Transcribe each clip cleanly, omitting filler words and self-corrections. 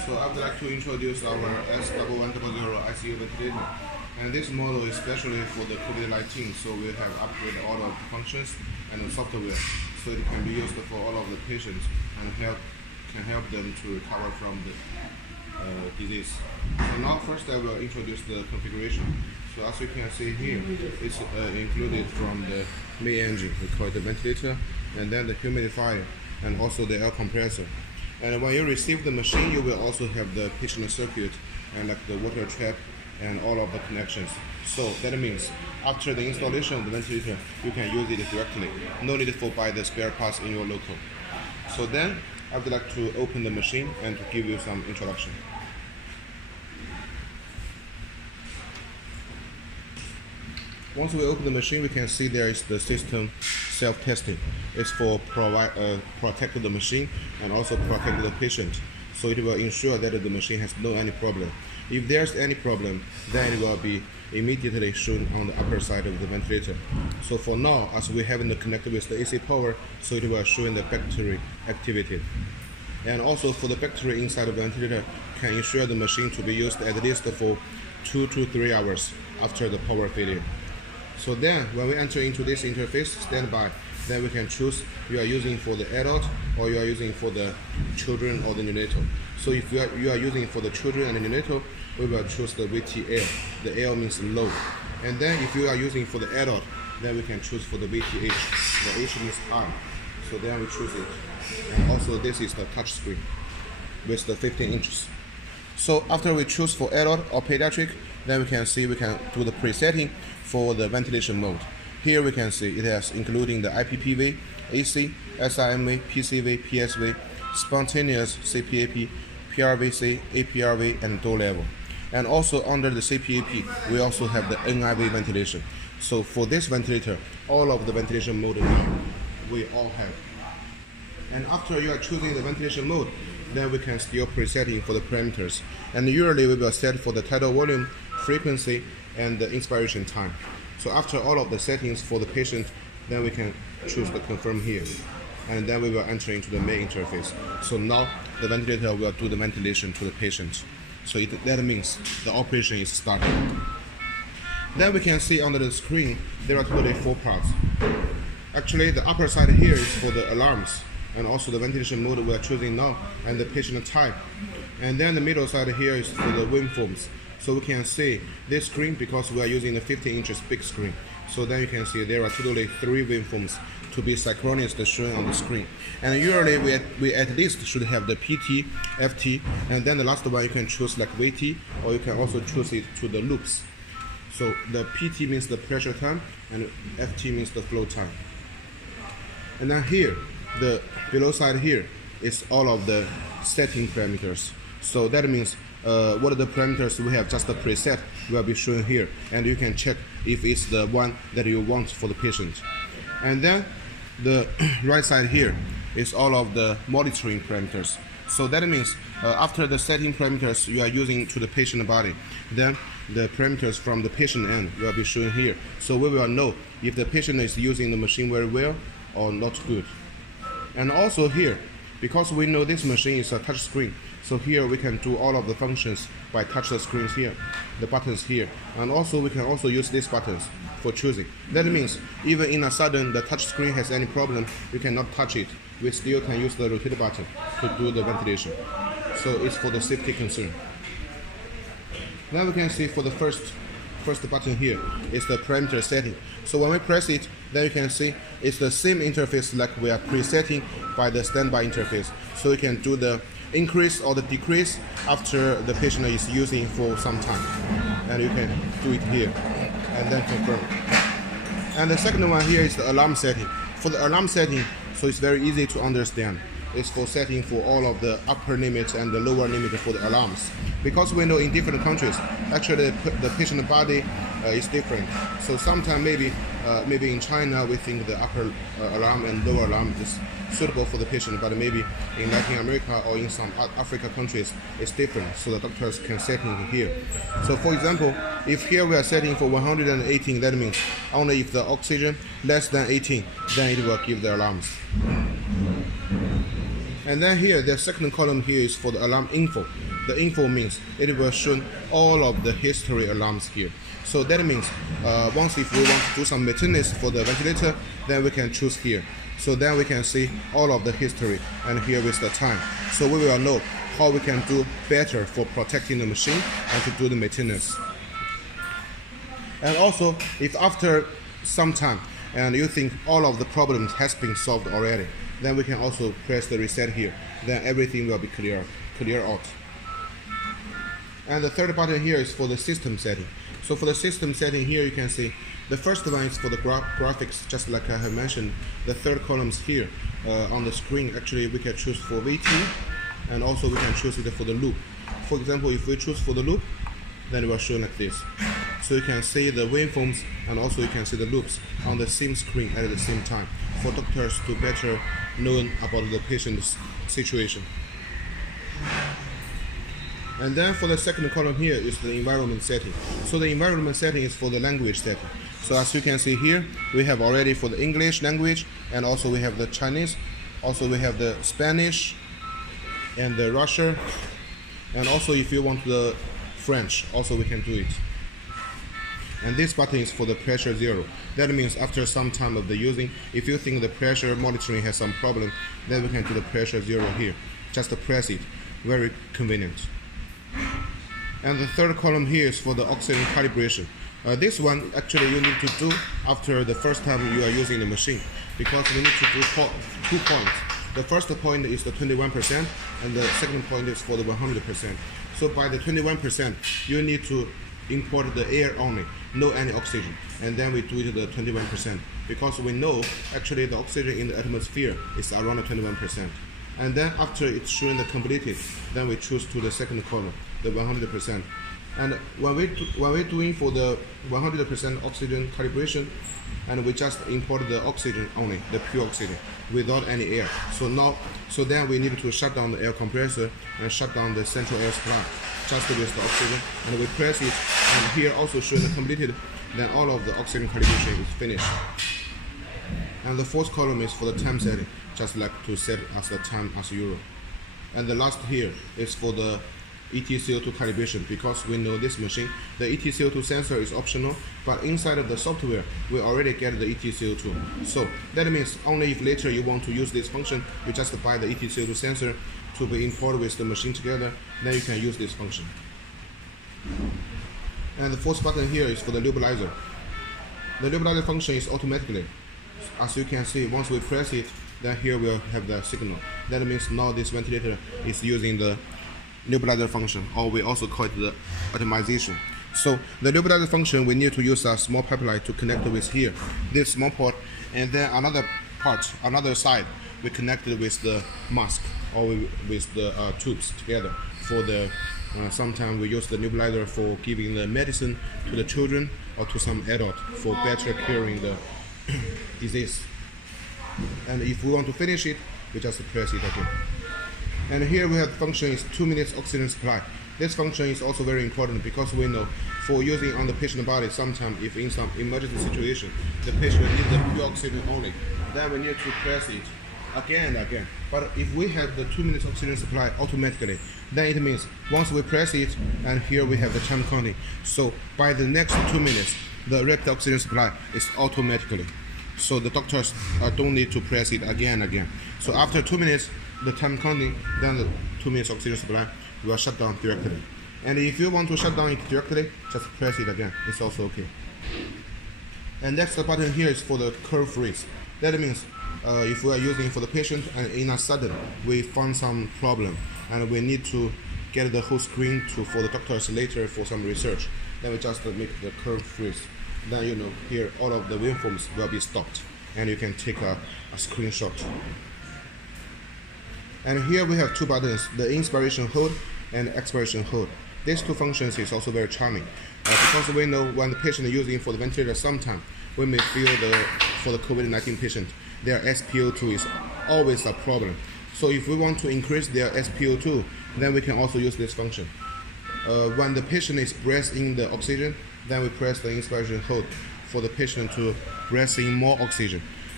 So I would like to introduce our S1100 ICU ventilator. And this model is especially for the COVID-19, so we have upgraded all of the functions and the software, so it can be used for all of the patients and can help them to recover from the disease. So now first I will introduce the configuration. So as you can see here, it's included from the main engine, we call it the ventilator, and then the humidifier, and also the air compressor. And when you receive the machine, you will also have the patient circuit and like the water trap and all of the connections. So that means after the installation of the ventilator, you can use it directly. No need for buy the spare parts in your local. So then I would like to open the machine and to give you some introduction. Once we open the machine, we can see there is the system self-testing. It's for protect the machine and also protect the patient. So it will ensure that the machine has no any problem. If there's any problem, then it will be immediately shown on the upper side of the ventilator. So for now, as we haven't connected with the AC power, so it will show in the battery activated. And also for the battery inside the ventilator can ensure the machine to be used at least for 2 to 3 hours after the power failure. So then, when we enter into this interface, standby, then we can choose you are using for the adult or you are using for the children or the neonatal. So if you are using for the children and the neonatal, we will choose the VTL. The L means low. And then if you are using for the adult, then we can choose for the VTH. The H means high. So then we choose it. And also this is the touch screen with the 15 inches. So after we choose for adult or pediatric, then we can see we can do the presetting for the ventilation mode. Here we can see it has including the IPPV, AC, SIMV, PCV, PSV, spontaneous CPAP, PRVC, APRV, and door level. And also under the CPAP, we also have the NIV ventilation. So for this ventilator, all of the ventilation mode we all have. And after you are choosing the ventilation mode, then we can still presetting for the parameters. And usually we will set for the tidal volume, frequency, and the inspiration time. So after all of the settings for the patient, then we can choose the confirm here. And then we will enter into the main interface. So now the ventilator will do the ventilation to the patient. So that means the operation is starting. Then we can see under the screen, there are totally 4 parts. Actually, the upper side here is for the alarms, and also the ventilation mode we are choosing now, and the patient type. And then the middle side here is for the waveforms. So we can see this screen, because we are using the 15 inches big screen. So then you can see there are totally 3 waveforms to be synchronous shown on the screen. And usually we at least should have the PT, FT, and then the last one you can choose like VT, or you can also choose it to the loops. So the PT means the pressure time, and FT means the flow time. And then here, the below side here is all of the setting parameters. So that means what are the parameters we have just a preset will be shown here, and you can check if it's the one that you want for the patient. And then the right side here is all of the monitoring parameters. So that means after the setting parameters you are using to the patient body, then the parameters from the patient end will be shown here. So we will know if the patient is using the machine very well or not good. And also here, because we know this machine is a touch screen, so here we can do all of the functions by touch the screens here, the buttons here, and also we can also use these buttons for choosing. That means even in a sudden the touch screen has any problem, you cannot touch it. We still can use the rotate button to do the ventilation. So it's for the safety concern. Now we can see for the first button here is the parameter setting. So when we press it, then you can see it's the same interface like we are presetting by the standby interface. So you can do the increase or the decrease after the patient is using for some time. And you can do it here and then confirm. And the second one here is the alarm setting. For the alarm setting, so it's very easy to understand. It's for setting for all of the upper limit and the lower limit for the alarms. Because we know in different countries, actually the patient body is different. So sometimes maybe in China we think the upper alarm and lower alarm is suitable for the patient, but maybe in Latin America or in some Africa countries it's different. So the doctors can set it here. So for example, if here we are setting for 118, that means only if the oxygen less than 18, then it will give the alarms. And then here, the second column here is for the alarm info. The info means it will show all of the history alarms here. So that means once if we want to do some maintenance for the ventilator, then we can choose here. So then we can see all of the history, and here is the time. So we will know how we can do better for protecting the machine and to do the maintenance. And also, if after some time and you think all of the problems has been solved already, then we can also press the reset here. Then everything will be clear out. And the third button here is for the system setting. So for the system setting here, you can see the first one is for the graphics, just like I have mentioned. The third columns here on the screen, actually we can choose for VT, and also we can choose it for the loop. For example, if we choose for the loop, then it will show like this. So you can see the waveforms, and also you can see the loops on the same screen at the same time for doctors to better know about the patient's situation. And then for the second column here is the environment setting. So the environment setting is for the language setting. So as you can see here, we have already for the English language, and also we have the Chinese, also we have the Spanish and the Russian, and also if you want the French, also we can do it. And this button is for the pressure zero. That means after some time of the using, if you think the pressure monitoring has some problem, then we can do the pressure zero here. Just press it, very convenient. And the third column here is for the oxygen calibration. This one actually you need to do after the first time you are using the machine, because we need to do 2 points. The first point is the 21%, and the second point is for the 100%. So by the 21%, you need to import the air only, no any oxygen, and then we do it the 21%, because we know actually the oxygen in the atmosphere is around 21%. And then after it's shown the completed, then we choose to the second column, the 100%. And when we're doing for the 100% oxygen calibration, and we just import the oxygen only, the pure oxygen, without any air. So then we need to shut down the air compressor and shut down the central air supply, just with the oxygen, and we press it, and here also shown the completed, then all of the oxygen calibration is finished. And the fourth column is for the time setting, just like to set as the time as Euro. And the last here is for the ETCO2 calibration, because we know this machine, the ETCO2 sensor is optional, but inside of the software, we already get the ETCO2. So that means only if later you want to use this function, you just buy the ETCO2 sensor to be imported with the machine together, then you can use this function. And the fourth button here is for the nebulizer. The nebulizer function is automatically. As you can see, once we press it, then here we'll have the signal. That means now this ventilator is using the nebulizer function, or we also call it the atomization. So the nebulizer function, we need to use a small pipeline to connect with here, this small port, and then another side, we connect it with the mask, or with the tubes together. For the sometimes we use the nebulizer for giving the medicine to the children or to some adult for better curing the disease. And if we want to finish it, we just press it again. And here we have the function is 2 minutes oxygen supply. This function is also very important, because we know for using on the patient body, sometimes if in some emergency situation, the patient needs the pure oxygen only, then we need to press it again and again. But if we have the 2 minutes oxygen supply automatically, then it means once we press it, and here we have the time counting. So by the next 2 minutes, the rapid oxygen supply is automatically. So the doctors don't need to press it again and again. So after 2 minutes, the time counting, then the 2 minutes oxygen supply will shut down directly. And if you want to shut down it directly, just press it again. It's also okay. And next button here is for the curve freeze. That means if we are using for the patient and in a sudden we found some problem and we need to get the whole screen for the doctors later for some research, then we just make the curve freeze. Then you know here all of the waveforms will be stopped, and you can take a screenshot. And here we have two buttons, the inspiration hold and expiration hold. These two functions is also very charming, because we know when the patient is using for the ventilator, sometimes we may feel for the COVID-19 patient, their SpO2 is always a problem. So if we want to increase their SpO2, then we can also use this function. When the patient is breathing the oxygen, then we press the inspiration hold for the patient to breathe in more oxygen.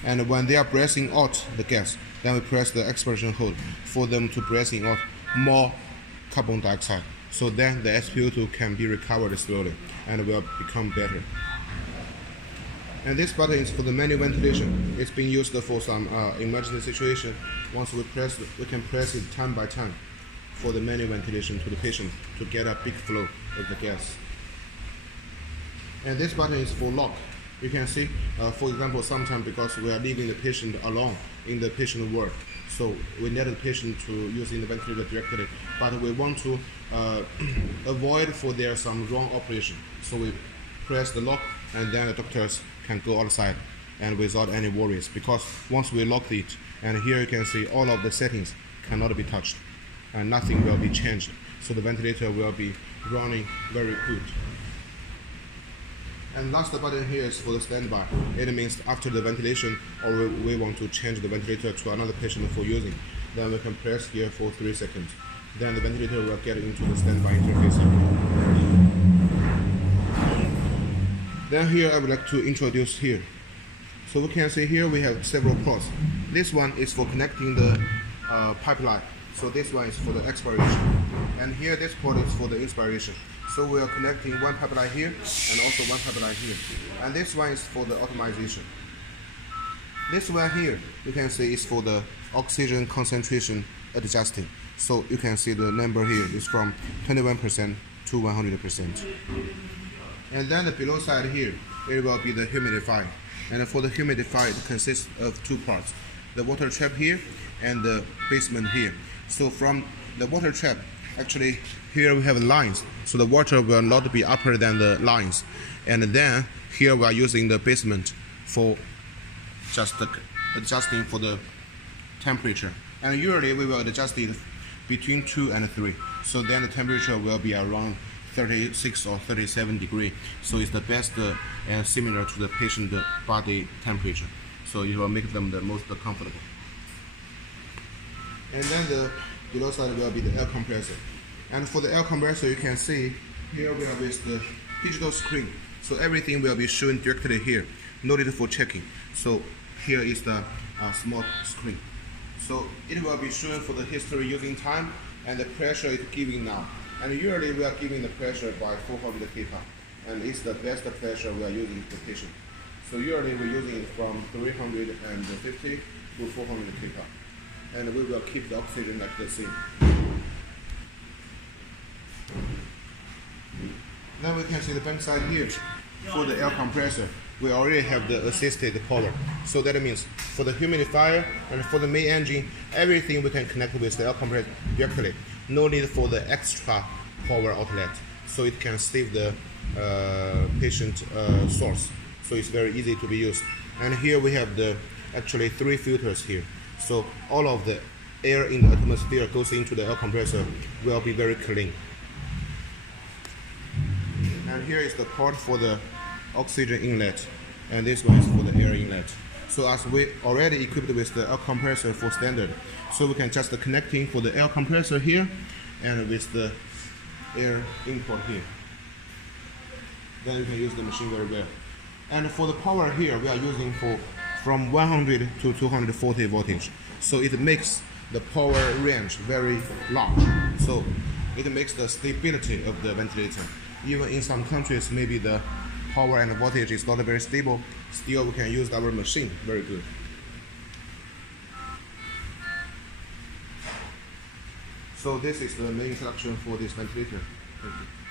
And when they are breathing out the gas, then we press the expiration hold for them to breathing out more carbon dioxide. So then the SpO2 can be recovered slowly and will become better. And this button is for the manual ventilation. It's been used for some emergency situation. Once we press, we can press it time by time for the manual ventilation to the patient to get a big flow of the gas. And this button is for lock. You can see, for example, sometimes because we are leaving the patient alone in the patient ward, so we need the patient to using the ventilator directly, but we want to avoid for there some wrong operation. So we press the lock, and then the doctors can go outside and without any worries, because once we lock it, and here you can see all of the settings cannot be touched and nothing will be changed, so the ventilator will be running very good. And last button here is for the standby. It means after the ventilation, or we want to change the ventilator to another patient for using, then we can press here for 3 seconds. Then the ventilator will get into the standby interface. Then here I would like to introduce here. So we can see here we have several ports. This one is for connecting the pipeline. So this one is for the expiration. And here this port is for the inspiration. So we are connecting one pipeline here and also one pipeline here. And this one is for the optimization. This one here, you can see is for the oxygen concentration adjusting. So you can see the number here is from 21% to 100%. And then the below side here, it will be the humidifier. And for the humidifier, it consists of two parts. The water trap here and the basement here. So from the water trap, actually here we have lines, so the water will not be upper than the lines. And then here we are using the basement for just adjusting for the temperature. And usually we will adjust it between 2 and 3. So then the temperature will be around 36 or 37 degrees. So it's the best and similar to the patient body temperature. So it will make them the most comfortable. And then the below side will be the air compressor. And for the air compressor, you can see here we have is the digital screen. So everything will be shown directly here, no need for checking. So here is the small screen. So it will be shown for the history using time and the pressure it's giving now. And usually we are giving the pressure by 400 kPa, and it's the best pressure we are using for patient. So usually we're using it from 350 to 400 kPa. And we will keep the oxygen like the same. Then we can see the bank side here. For the air compressor, we already have the assisted power. So that means for the humidifier and for the main engine, everything we can connect with the air compressor directly. No need for the extra power outlet. So it can save the patient source. So it's very easy to be used. And here we have the actually 3 filters here. So all of the air in the atmosphere goes into the air compressor will be very clean. And here is the port for the oxygen inlet, and this one is for the air inlet. So as we already equipped with the air compressor for standard, so we can just connecting for the air compressor here and with the air input here. Then you can use the machine very well. And for the power here, we are using from 100 to 240 voltage. So it makes the power range very large. So it makes the stability of the ventilator. Even in some countries, maybe the power and voltage is not very stable, still we can use our machine very good. So this is the main introduction for this ventilator. Thank you.